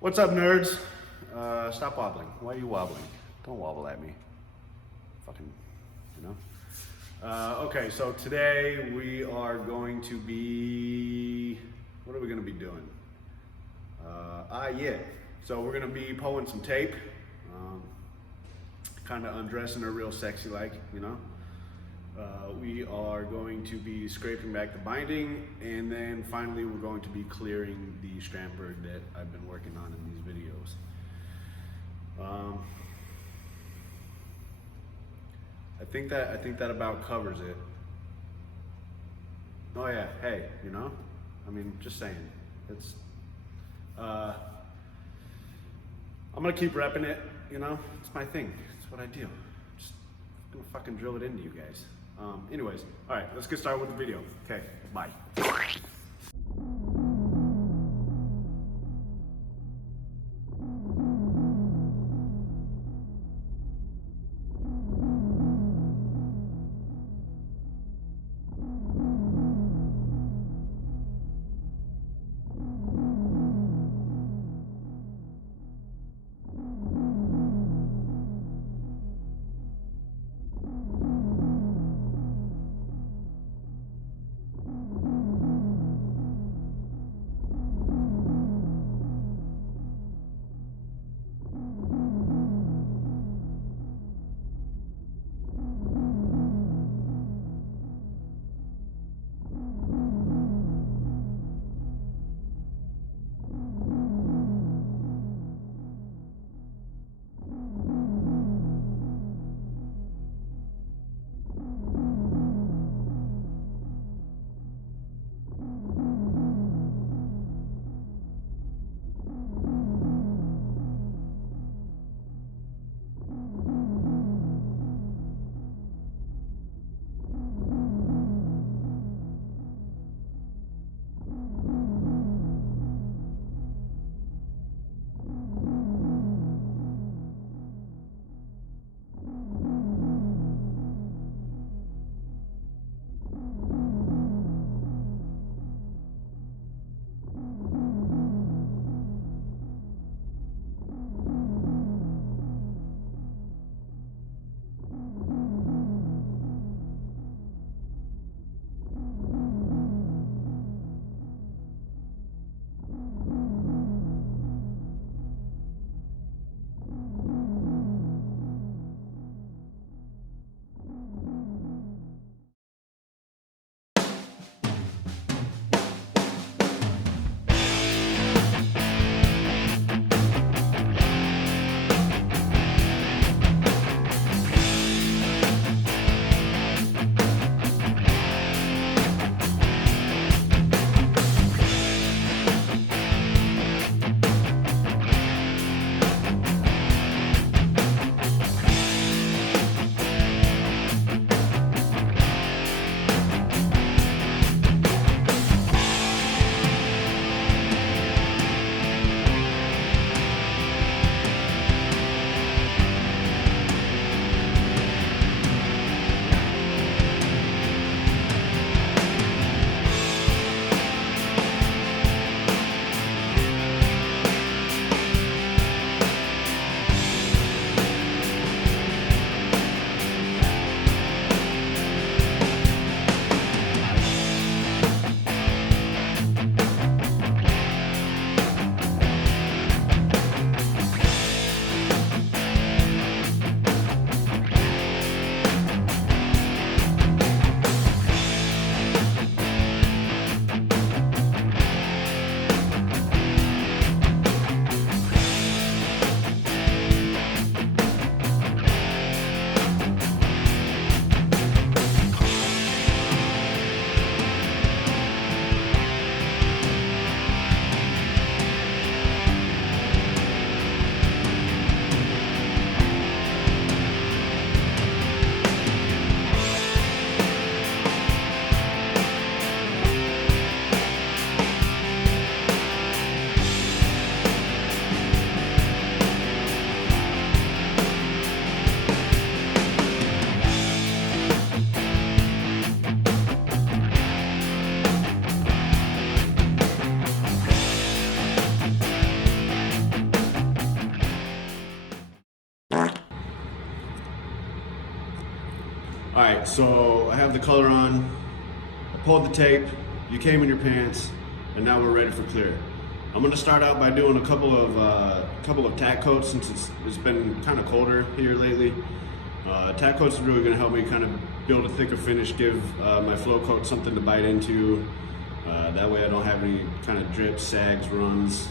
What's up, nerds? Stop wobbling. Why are you wobbling? Don't wobble at me. Fucking, you know? Okay, so today we are going to be... What are we going to be doing? Yeah. So we're going to be pulling some tape. Kind of undressing her real sexy like, you know? We are going to be scraping back the binding, and then finally we're going to be clearing the Strandberg that I've been working on in these videos. I think that about covers it. Oh yeah, hey, you know? I mean, just saying. It's I'm gonna keep repping it, you know? It's my thing. It's what I do. Just gonna fucking drill it into you guys. Anyways, all right, let's get started with the video. Okay, bye. Alright, so I have the color on, I pulled the tape, you came in your pants, and now we're ready for clear. I'm gonna start out by doing a couple of tack coats since it's been kind of colder here lately. Tack coats is really gonna help me kind of build a thicker finish, give my flow coat something to bite into. That way I don't have any kind of drips, sags, runs.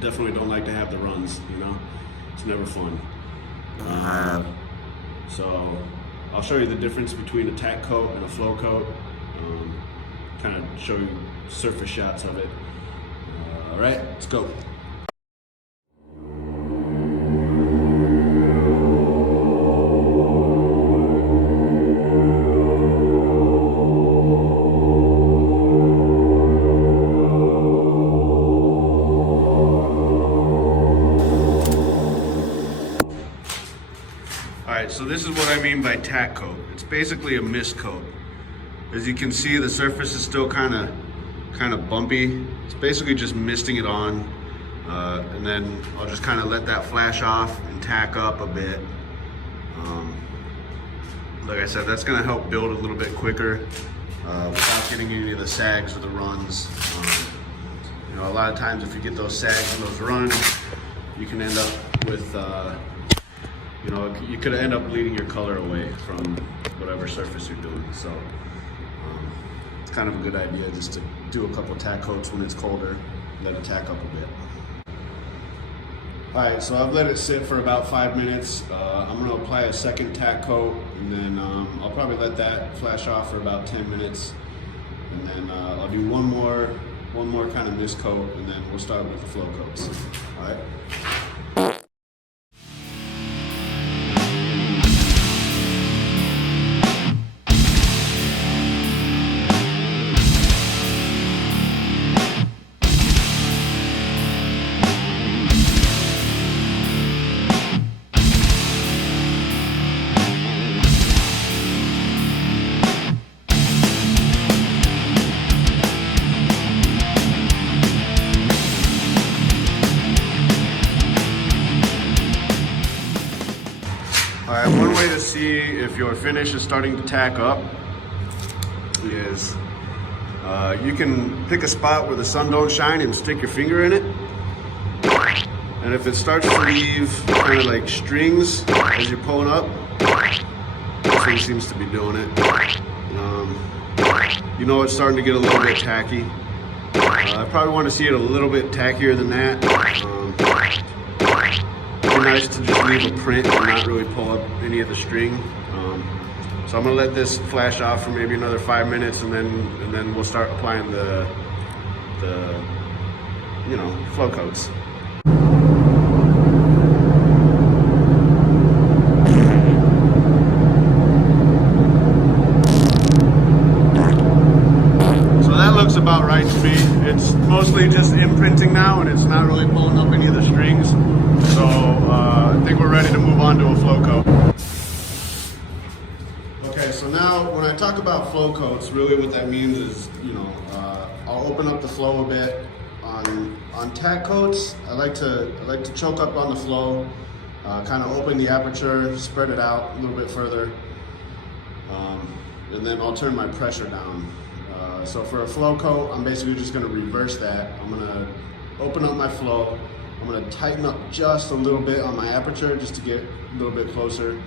Definitely don't like to have the runs, you know? It's never fun. So I'll show you the difference between a tack coat and a flow coat. Kind of show you surface shots of it. All right, let's go. So this is what I mean by tack coat. It's basically a mist coat. As you can see, the surface is still kind of bumpy. It's basically just misting it on, and then I'll just kind of let that flash off and tack up a bit. Like I said, that's going to help build a little bit quicker without getting any of the sags or the runs. You know, a lot of times if you get those sags and those runs, you can end up with you know, you could end up bleeding your color away from whatever surface you're doing. So it's kind of a good idea just to do a couple tack coats when it's colder, let it tack up a bit. All right, so I've let it sit for about 5 minutes. I'm gonna apply a second tack coat, and then I'll probably let that flash off for about 10 minutes. And then I'll do one more kind of mist coat, and then we'll start with the flow coats. All right. Alright, one way to see if your finish is starting to tack up is you can pick a spot where the sun don't shine and stick your finger in it. And if it starts to leave kind of like strings as you're pulling up, this one seems to be doing it. You know it's starting to get a little bit tacky. I probably want to see it a little bit tackier than that. Nice to just leave a print and not really pull up any of the string. So I'm gonna let this flash off for maybe another 5 minutes, and then we'll start applying the you know, flow coats. So that looks about right to me. It's mostly just imprinting now, and it's not really pulling up any of the strings. So I think we're ready to move on to a flow coat. Okay, so now when I talk about flow coats, really what that means is, you know, I'll open up the flow a bit. On tack coats, I like to choke up on the flow, kind of open the aperture, spread it out a little bit further, and then I'll turn my pressure down. So for a flow coat, I'm basically just going to reverse that. I'm going to open up my flow. I'm going to tighten up just a little bit on my aperture just to get a little bit closer.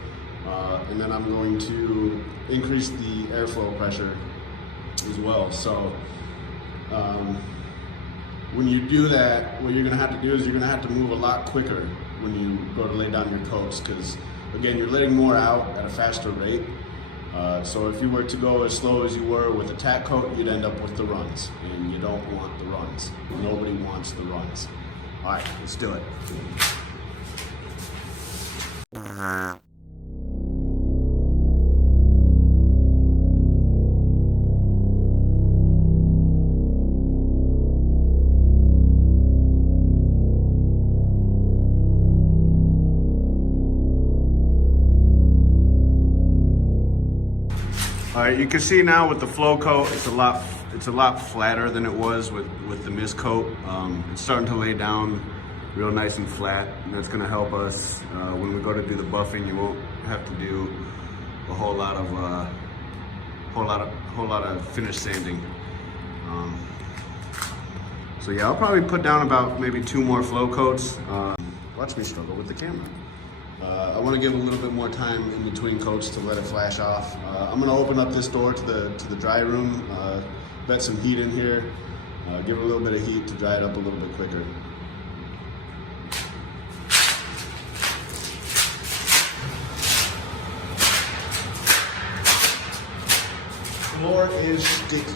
And then I'm going to increase the airflow pressure as well. So when you do that, what you're going to have to do is you're going to have to move a lot quicker when you go to lay down your coats, because again, you're letting more out at a faster rate. So if you were to go as slow as you were with a tack coat, you'd end up with the runs, and you don't want the runs. Nobody wants the runs. All right, let's do it. All right, you can see now with the flow coat, it's a lot flatter than it was with the mist coat. It's starting to lay down real nice and flat, and that's gonna help us when we go to do the buffing. You won't have to do a whole lot of finish sanding. So yeah, I'll probably put down about maybe 2 more flow coats. Watch me struggle with the camera. I want to give a little bit more time in between coats to let it flash off. I'm going to open up this door to the dry room, let some heat in here, give it a little bit of heat to dry it up a little bit quicker. Floor is sticky.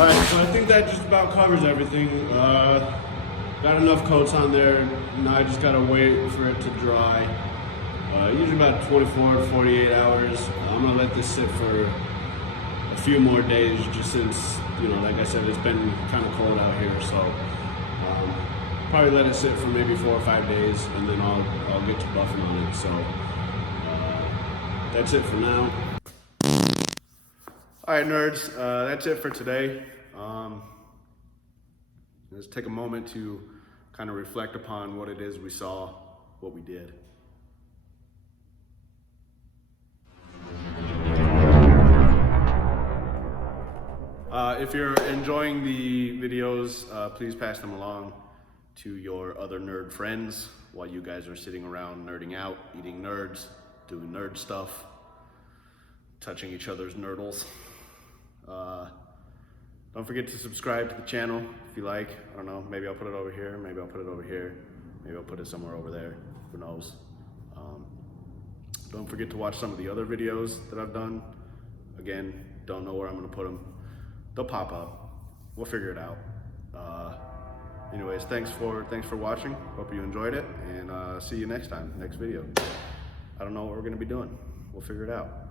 Alright, so I think that just about covers everything. Got enough coats on there. Now I just gotta wait for it to dry. Usually about 24 to 48 hours. I'm gonna let this sit for a few more days just since, you know, like I said, it's been kind of cold out here. So probably let it sit for maybe 4 or 5 days and then I'll get to buffing on it. So that's it for now. All right, nerds, that's it for today. Let's take a moment to kind of reflect upon what it is we saw, what we did. If you're enjoying the videos, please pass them along to your other nerd friends while you guys are sitting around nerding out, eating nerds, doing nerd stuff, touching each other's nerdles. Don't forget to subscribe to the channel if you like. I don't know, maybe I'll put it over here, maybe I'll put it over here, maybe I'll put it somewhere over there, who knows. Don't forget to watch some of the other videos that I've done. Again, don't know where I'm gonna put them. They'll pop up, we'll figure it out. Anyways, thanks for watching, hope you enjoyed it, and see you next time, next video. I don't know what we're gonna be doing, we'll figure it out.